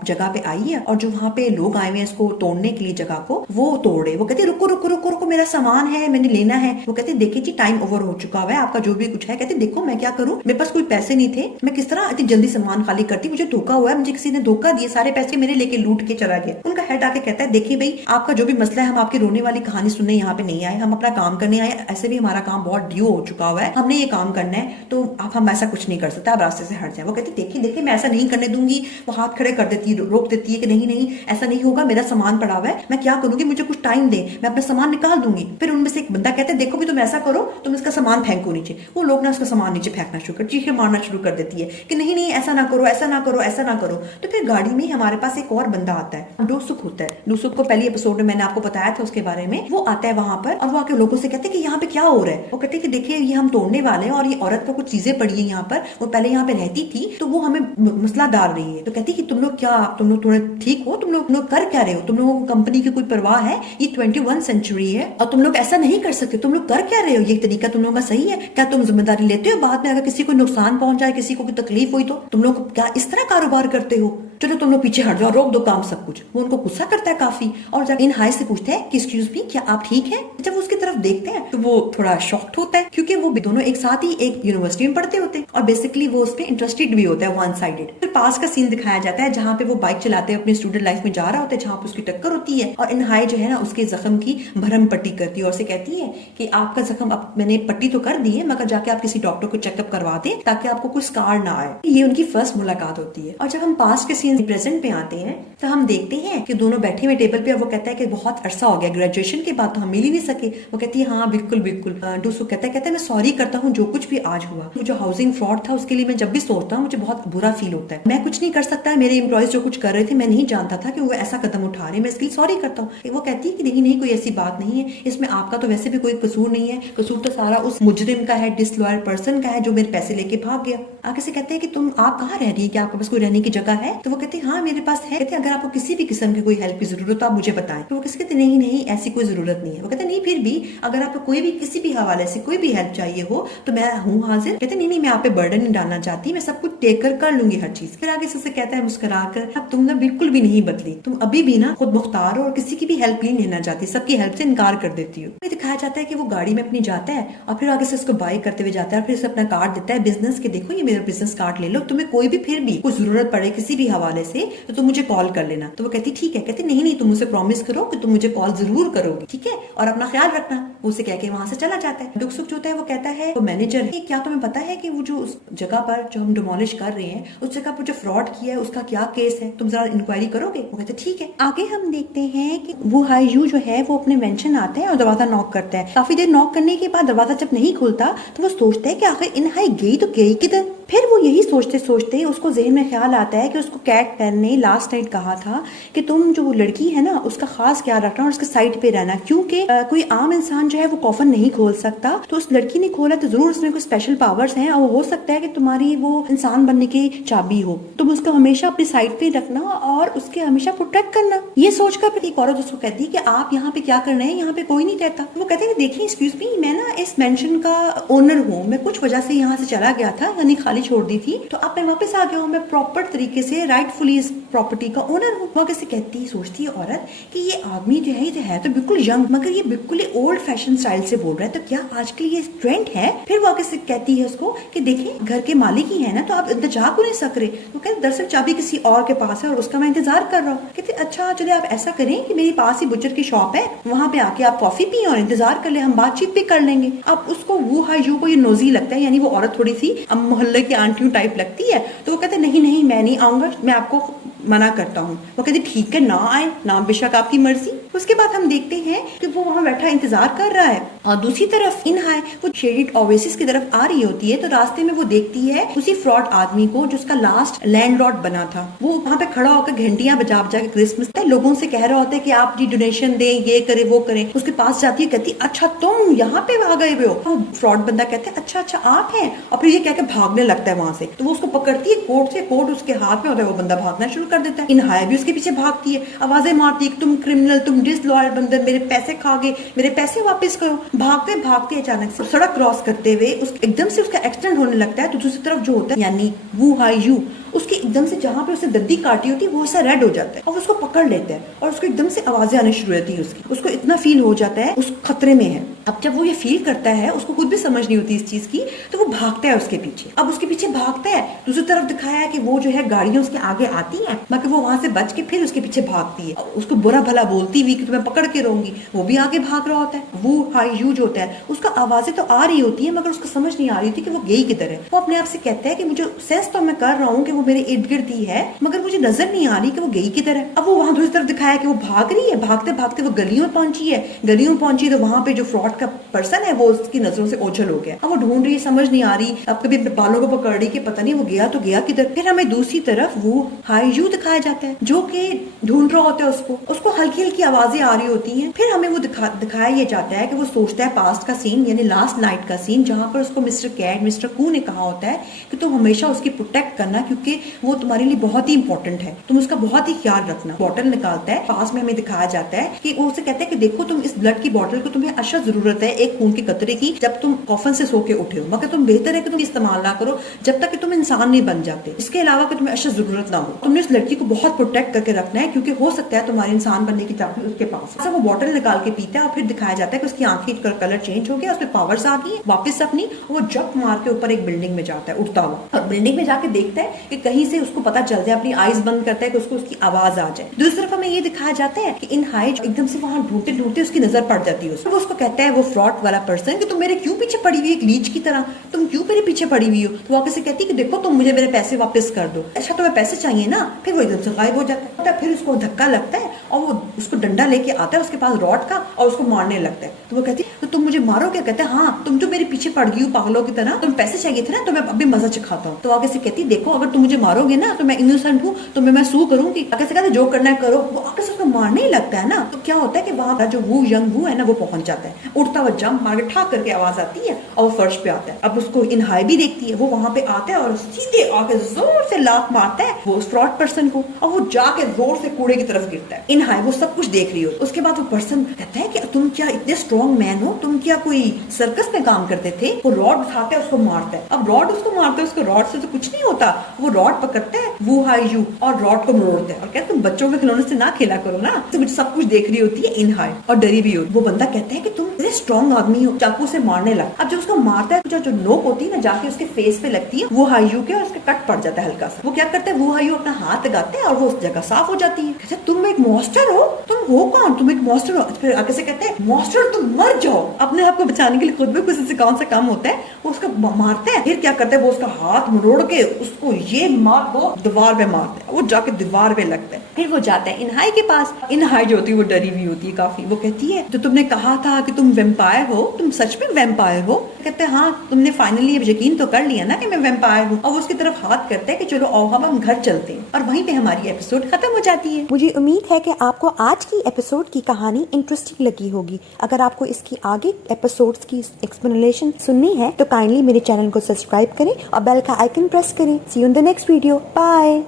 जगह पे आई है और जो वहाँ पे लोग आए हुए हैं इसको तोड़ने के लिए जगह को, वो तोड़े। वो कहते रुको रुको रुको रुको मेरा सामान है मैंने लेना है। वो कहते देखिए जी टाइम ओवर हो चुका है, आपका जो भी कुछ है। कहते देखो मैं क्या करूँ, मेरे पास कोई पैसे नहीं थे, मैं किस तरह इतनी जल्दी सामान खाली करती, मुझे धोखा हुआ है, मुझे किसी ने धोखा दिया, सारे पैसे मेरे लेके लूट के चला गया। उनका हेड आके कहता है देखिए भाई आपका जो भी मसला है, हम आपकी रोने वाली कहानी सुनने यहाँ पे नहीं आए, हम अपना काम करने आए। ऐसे भी हमारा काम बहुत ड्यू हो चुका हुआ है, हमने ये काम करना है, तो आप हम ऐसा कुछ नहीं कर सकते, आप रास्ते से हट जाए। वो कहती देखिए देखिए मैं ऐसा नहीं करने दूंगी। वो हाथ खड़े कर देती है, रोक देती है कि नहीं नहीं ऐसा नहीं होगा, मेरा सामान पड़ा हुआ है, मैं क्या करूंगी, मुझे कुछ टाइम दे, मैं अपना सामान निकाल दूंगी। फिर उनमें से एक बंदा कहता है देखो भी तुम ऐसा करो, तुम इसका सामान फेंको नीचे। वो लोग ना उसका सामान नीचे फेंकना शुरू कर, चीखें मारना शुरू कर देती है कि नहीं नहीं ऐसा ना करो ऐसा ना करो ऐसा ना करो। तो फिर गाड़ी में हमारे पास एक और बंदा आता है, डूसुक होता है। डूसुक को पहले एपिसोड में मैंने आपको बताया था उसके बारे में। वो आता है वहां पर और वो आके लोगों से कहते हैं कि यहाँ पे क्या हो रहा है। वो कहते हैं कि देखिए ये हम तोड़ने वाले हैं और ये औरत को कुछ चीजें पड़ी है यहाँ पर, वो पहले यहाँ पे रहती थी तो वो हमें मसला डाल रही है। तो कहती है कि तुम लोग क्या, तुम लोग थोड़े ठीक हो, तुम लोग कर क्या रहे हो, तुम लोगों को कंपनी की कोई परवाह है, ये 21 सेंचुरी है और तुम लोग ऐसा नहीं कर सकते, तुम लोग कर क्या रहे हो, ये तरीका तुम लोगों का सही है क्या, तुम जिम्मेदारी लेते हो बाद में अगर किसी को नुकसान पहुंच जाए, किसी को तकलीफ हुई तो तुम लोग क्या इस तरह कारोबार करते हो। चलो तुम लोग पीछे हट जाओ, रोक दो काम सब कुछ। वो उनको गुस्सा करता है काफी और जब इन हाई से पूछता है कि एक्सक्यूज मी क्या आप ठीक है। जब वो उसकी तरफ देखते हैं तो वो थोड़ा शॉक्ड होता है क्योंकि वो दोनों एक साथ ही एक यूनिवर्सिटी में पढ़ते होते हैं और बेसिकली वो उसमें इंटरेस्टेड भी होता है वन साइडेड। फिर पास का सीन दिखाया जाता है जहाँ पे वो बाइक चलाते हुए अपनी स्टूडेंट लाइफ में जा रहा होता है, जहाँ पे उसकी टक्कर होती है और इन हाई जो है ना उसके जख्म की भरम पट्टी करती है और उसे कहती है कि आपका जख्म अब मैंने पट्टी तो कर दी है मगर जाके आप किसी डॉक्टर को चेकअप करवा दें ताकि आपको कोई स्कार ना आए। ये उनकी फर्स्ट मुलाकात होती है। और जब हम पास्ट के सीन प्रेजेंट पे आते हैं तो हम देखते हैं कि दोनों बैठे हुए टेबल पे और वो कहता है कि बहुत अरसा हो गया ग्रेजुएशन के बाद तो हम मिल ही नहीं सके। वो कहती है हाँ बिल्कुल बिल्कुल। डूसू कहता है मैं सॉरी करता हूँ जो कुछ भी आज हुआ। वो जो हाउसिंग फ्रॉड था उसके लिए मैं जब भी सोचता हूँ मुझे बहुत बुरा फील होता है। मैं कुछ नहीं कर सकता, मेरे एम्प्लॉयज जो कुछ कर रहे थे मैं नहीं जानता था कि वो ऐसा कदम उठा रहे हैं, मैं इसके लिए सॉरी करता हूँ। वो कहती है कि नहीं नहीं कोई ऐसी बात नहीं है, इसमें आपका तो वैसे भी कोई कसूर नहीं है, कसूर तो सारा उस मुजरिम का है, डिसलॉयल पर्सन का है जो मेरे पैसे लेके भाग गया। आगे से कहते हैं कि तुम आप कहाँ रह रही है, क्या आपके पास कोई रहने की जगह है? तो वो कहते हैं हाँ मेरे पास है। कहते हैं अगर आपको किसी भी किस्म की कोई हेल्प की जरूरत हो आप मुझे बताएं। तो वो किसी कहते नहीं नहीं ऐसी कोई जरूरत नहीं है। वो कहते नहीं फिर भी अगर आपको कोई भी किसी भी हवाले से कोई भी हेल्प चाहिए हो तो मैं हूँ हाजिर। कहते नहीं नहीं मैं आप पे बर्डन नहीं डालना चाहती, मैं सब कुछ टेक कर लूंगी हर चीज। फिर आगे से कहता है मुस्कुरा कर अब तुम ना बिल्कुल भी नहीं बदली, तुम अभी भी ना खुद मुख्तार हो और किसी की भी हेल्प नहीं लेना चाहती, सबकी हेल्प से इनकार कर देती हो। दिखाया जाता है कि वो गाड़ी में अपनी जाता है और फिर आगे से उसको बाय करते हुए जाता है, फिर उसे अपना कार्ड देता है बिजनेस के, देखो ये मेरा बिजनेस कार्ड ले लो, तुम्हें कोई भी फिर भी कोई जरूरत पड़े किसी भी हवाले से तो तुम मुझे कॉल कर लेना। तो वो कहती ठीक है। कहती नहीं नहीं तुम मुझे प्रॉमिस करो कि तुम मुझे कॉल जरूर करोगी, ठीक है, और अपना ख्याल रखना। वो उसे कह के वहां से चला जाता है। दुख सुख जो होता है वो कहता है वो मैनेजर है क्या तुम्हें पता है कि वो जो उस जगह पर जो हम डिमोलिश कर रहे हैं उस जगह पर जो फ्रॉड किया है उसका क्या केस है, तुम जरा इंक्वायरी करोगे? वो कहते ठीक है। आगे हम देखते हैं कि वो हाई यू जो है वो अपने मेंशन आता है और दरवाजा नॉक करता है। काफी देर नॉक करने के बाद दरवाजा जब नहीं खुलता तो वो सोचता है कि आखिर इन हाई गई तो गई किधर। फिर वो यही सोचते सोचते उसको जहन में ख्याल आता है कि उसको कैट पैन ने लास्ट नाइट कहा था कि तुम जो लड़की है ना उसका खास ख्याल रखना और उसके साइड पे रहना, क्योंकि कोई आम इंसान जो है वो कॉफन नहीं खोल सकता। तो उस लड़की ने खोला तो जरूर उसमें कोई स्पेशल पावर्स हैं और हो सकता है कि तुम्हारी वो इंसान बनने की चाबी हो। तुम उसको हमेशा अपनी साइड पे रखना और उसके हमेशा प्रोटेक्ट करना। ये सोचकर फिर एक औरत उसको कहती है कि आप यहाँ पे क्या कर रहे हैं, यहाँ पे कोई नहीं रहता। वो कहते हैं देखिए एक्सक्यूज मी मैं ना इस मेंशन का ओनर हूँ, मैं कुछ वजह से यहाँ से चला गया था यानी खाली छोड़ दी थी तो अब मैं वापस आ गया हूँ, मैं प्रॉपर तरीके से राइटफुली इस प्रॉपर्टी का ओनर हूँ। वो कैसे कहती सोचती है औरत कि ये आदमी जो है ये है तो बिल्कुल यंग मगर ये बिल्कुल ओल्ड फैशन स्टाइल से बोल रहा है, तो क्या आजकल ये ट्रेंड है? फिर वो कैसे कहती है उसको कि देखिए घर के मालिक ही है ना तो आप इंतजार क्यों नहीं सक रहे? वो कहते दरअसल चाबी किसी और के पास है और उसका मैं इंतजार कर रहा हूँ। कहते अच्छा चलिए आप ऐसा करें कि मेरे पास ही बुचर की शॉप है, वहाँ पे आके आप कॉफी पिए और इंतजार कर ले, हम बातचीत भी कर लेंगे। अब उसको वो हाई यू को ये नोजी लगता है, यानी वो औरत थोड़ी सी मोहल्ले की आंटियों टाइप लगती है। तो वो कहते नहीं नहीं मैं नहीं आऊंगा, मैं आपको मना करता हूँ। वो कहते ठीक है ना आए ना, बेशक आपकी मर्जी। उसके बाद हम देखते हैं कि वो वहाँ बैठा इंतजार कर रहा है और दूसरी तरफ इन हाई वो शेडेड ओएसिस की तरफ आ रही होती है तो रास्ते में वो देखती है उसी फ्रॉड आदमी को जो उसका लास्ट लैंडलॉर्ड बना था। वो वहाँ पे खड़ा होकर घंटियां बजा बजा के क्रिसमस लोगों से कह रहा होता है कि आप जी डोनेशन दें, ये करे वो करें। उसके पास जाती है कहती अच्छा तुम यहाँ पे आ गए हो। तो फ्रॉड बंदा कहता है अच्छा अच्छा आप हैं, और फिर ये कह के भागने लगता है वहां से। तो वो उसको पकड़ती है कोर्ट से, कोर्ट उसके हाथ में होता है, वो बंदा भागना शुरू कर देता है। इन हाई भी उसके पीछे भागती है, आवाजें मारती है तुम क्रिमिनल, तुम डिसलॉयल बंदर, मेरे पैसे खा गए, मेरे पैसे वापस करो। भागते भागते अचानक से सड़क क्रॉस करते हुए एकदम से उसका एक्सीडेंट होने लगता है। तो दूसरी तरफ जो होता है यानी वो हाई यू उसके एकदम से जहाँ पे उसे दद्दी काटी होती है वो ऐसा रेड हो जाता है और उसको पकड़ लेता है और उसको एकदम से आवाजें आने शुरू होती है। उसको इतना फील हो जाता है उस खतरे में है। अब जब वो ये फील करता है उसको खुद भी समझ नहीं होती इस चीज की, तो वो भागता है उसके पीछे। अब उसके पीछे भागता है, दूसरी तरफ दिखाया है कि वो जो है गाड़ियां उसके आगे आती हैं मगर वो वहां से बच के फिर उसके पीछे भागती है, उसको बुरा भला बोलती हुई कि तुम्हें पकड़ के रहूंगी। वो भी आगे भाग रहा होता है। वो हाई यू जो होता है उसका आवाजें तो आ रही होती है मगर उसको समझ नहीं आ रही थी कि वो गई किधर है। वो अपने आप से कहता है कि मुझे सेंस तो मैं कर रहा हूँ कि वो मेरे इर्द गिर्द है मगर मुझे नजर नहीं आ रही कि वो गई किधर है। अब वो वहां दूसरी तरफ दिखाया कि वो भाग रही है, भागते भागते वो गलियों में पहुंची है। गलियों में पहुंची तो वहां पे जो फ्रॉड का पर्सन है वो उसकी नजरों से ओझल हो गया। अब वो ढूंढ रही है, समझ नहीं आ रही, अब कभी बालों को पकड़ रही कि पता नहीं वो गया तो गया किधर। फिर हमें दूसरी तरफ वो हाई यू दिखाया जाता है जो कि ढूंढ रहा होता है उसको हल्की हल्की आवाजें आ रही होती हैं। फिर हमें वो दिखाया ये जाता है कि वो सोचता है पास्ट का सीन यानी लास्ट नाइट का सीन जहां पर उसको मिस्टर कैट मिस्टर कू ने कहा होता है कि तुम हमेशा उसकी प्रोटेक्ट करना क्योंकि क्योंकि वो तुम्हारे लिए बहुत ही इंपॉर्टेंट है, तुम उसका बहुत ही ख्याल रखना। बॉटल निकालता है, पास में हमें दिखाया जाता है कि वो उसे कहता है कि देखो तुम इस ब्लड की बॉटल को तुम्हें अशद जरूरत है एक खून के कतरे की जब तुम कॉफन से सो के उठे हो, मगर तुम बेहतर है कि तुम इस्तेमाल ना करो जब तक कि तुम इंसान नहीं बन जाते, इसके अलावा कि तुम्हें अशद जरूरत ना हो। तुमने उस लड़की को बहुत प्रोटेक्ट करके रखना है क्योंकि हो सकता है तुम्हारे इंसान बनने की चाबी उसके पास। वो बॉटल निकाल के पीता है और फिर दिखाया जाता है कि उसकी आंखें का कलर चेंज हो गया, उसमें पावर्स आ गई वापस अपनी, वो जंप मार के ऊपर एक बिल्डिंग में जाता है उड़ता हुआ, और बिल्डिंग में जाके देखता है कि कहीं से उसको पता चल जाए, अपनी आईज बंद करता है कि उसको उसकी आवाज आ जाए। दूसरी तरफ हमें ये दिखाया जाता है कि इन हाई एकदम से वहां ढूंढते ढूंढते उसकी नजर पड़ जाती है उसको, उसको कहता है वो फ्रॉड वाला पर्सन कि तुम मेरे क्यों पीछे पड़ी हुई एक लीच की तरह, तुम क्यों मेरे पीछे पड़ी हुई हो। तो वो आगे से कहती है कि देखो तुम मुझे मेरे पैसे वापस कर दो। अच्छा तुम्हें पैसे चाहिए ना, फिर वो एकदम से गायब हो जाता है। फिर उसको धक्का लगता है और वो उसको डंडा लेके आता है उसके पास रॉड का और उसको मारने लगता है। तो वो कहती है तो तुम मुझे मारोगे, कहते हैं हाँ तुम जो मेरे पीछे पड़ गई हो पागलों की तरह, तुम पैसे चाहिए थे ना तो मैं अभी मजा चखाता हूँ। तो आगे से कहती देखो अगर तुम मुझे मारोगे ना तो मैं इनोसेंट हूँ तो मैं सू करूंगी। आगे से कहते जो करना है करो। वो आगे से उसको मारने ही लगता है ना, तो क्या होता है कि वहां का जो वो यंग वो है ना वो पहुंच जाता है, उड़ता हुआ जंप मार के ठाक करके आवाज आती है और वो फर्श पे आता है। अब उसको इन हाई भी देखती है, वो वहां पे आता है और सीधे आके जोर से लात मारता है वो उस फ्रॉड पर्सन को और वो जाके जोर से कूड़े की तरफ गिरता है। इन हाई वो सब कुछ देख रही हो। उसके बाद वो पर्सन कहता है कि तुम क्या इतने स्ट्रॉन्ग मैन हो, तुम क्या कोई सर्कस में काम करते थे। वो रॉड उठाता है उसको मारता है। अब रॉड उसको मारता है, उसको रॉड से तो कुछ नहीं होता। वो रॉड पकड़ता है वो हाई यू और रॉड को मोड़ता है और कहता तुम बच्चों के खिलौने से ना खेला करो ना। तो मुझे सब कुछ देख रही होती है इन हाई और डरी भी होती। वो बंदा कहता है कि तुम इतने स्ट्रॉन्ग आदमी हो, चाकू से मारने लगा। अब जो उसको मारता है जो नोक होती है ना जाके उसके फेस पे लगती है वो हाई यू के और उसके कट पड़ जाता है हल्का सा। वो क्या करता है वो हाई यू अपना हाथ लगाते हैं और वो उस जगह साफ हो जाती है। कहते तुम एक मॉन्स्टर हो, तुम हो कौन, तुम एक मॉन्स्टर हो। फिर आगे से कहते हैं मॉन्स्टर तुम मर जाओ। अपने आप को बचाने के लिए खुद भी किसी से कौन सा काम होता है वो उसका मारता है। फिर क्या करता है वो उसका हाथ मरोड़ के उसको ये मार वो दीवार पे मारता है, वो जाके दीवार पे लगता है। फिर वो जाता है इनहाई के पास। इनहाई जो होती है वो डरी हुई होती है काफी। वो कहती है जो तुमने कहा था कि तुम वेम्पायर हो, तुम सच में वेम्पायर हो। कहते हैं हाँ तुमने फाइनली अब यकीन तो कर लिया ना कि मैं वेम्पायर हूँ। और वो उसकी तरफ हाथ करता है कि चलो आओ हम घर चलते हैं। और वहीं पे हमारी एपिसोड खत्म हो जाती है। मुझे उम्मीद है कि आपको आज की एपिसोड की कहानी इंटरेस्टिंग लगी होगी। अगर आपको इसकी आगे एपिसोड्स की एक्सप्लेनेशन सुननी है तो काइंडली मेरे चैनल को सब्सक्राइब करें और बेल का आइकन प्रेस करें। See you in the next video. Bye.